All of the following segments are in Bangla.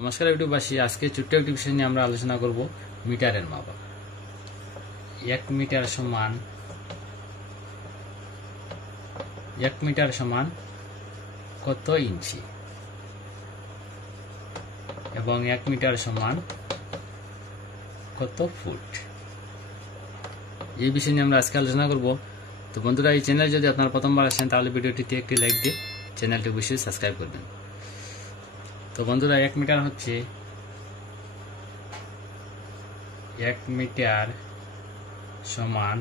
নমস্কার ইউটিউববাসী, আজকে ছোট্ট একটি বিষয় নিয়ে আমরা আলোচনা করব মিটারের মাপ। 1 মিটার সমান কত ইঞ্চি এবং 1 মিটার সমান কত ফুট, এই বিষয় নিয়ে আমরা আজকে আলোচনা করব। তো বন্ধুরা, এই চ্যানেল যদি আপনারা প্রথমবার আসেন তাহলে ভিডিওটিতে একটি লাইক দিয়ে চ্যানেলটি অবশ্যই সাবস্ক্রাইব করবেন। তো বন্ধুরা, 1 মিটার হচ্ছে 1 মিটার সমান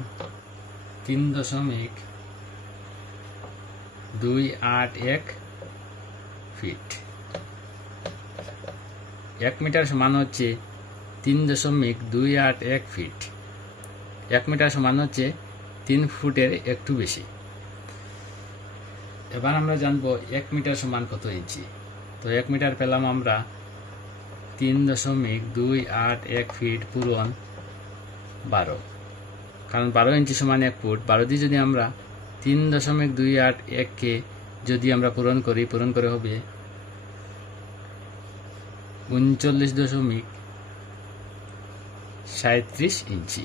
3.281 ফিট। 1 মিটার সমান হচ্ছে 3.281 ফিট। 1 মিটার সমান হচ্ছে 3 ফুটের একটু বেশি। এবার আমরা জানবো 1 মিটার সমান কত ইঞ্চি। তো 1 মিটার পেলাম আমরা 3.281 ফিট পূরণ 12, কারণ 12 ইঞ্চি সমান 1 ফুট। 12 দিয়ে যদি আমরা 3.281 কে যদি আমরা পূরণ করে হবে 39.37 ইঞ্চি।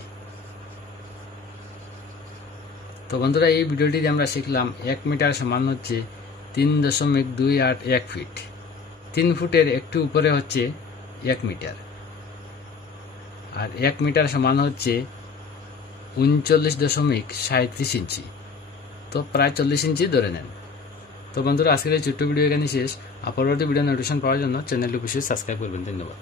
তো বন্ধুরা, এই ভিডিওটিতে আমরা শিখলাম 1 মিটার সমান হচ্ছে 3.281 ফিট। 3 ফুটের একটু উপরে হচ্ছে 1 মিটার, আর 1 মিটার সমান হচ্ছে 39.37 ইঞ্চি। তো প্রায় 40 ইঞ্চি ধরে নেন। তো বন্ধুরা, আজকের এই ছোট্ট ভিডিও এখানে শেষ। পরবর্তী ভিডিও নোটিফিকেশন পাওয়ার জন্য চ্যানেলটি অবশ্যই সাবস্ক্রাইব করবেন। ধন্যবাদ।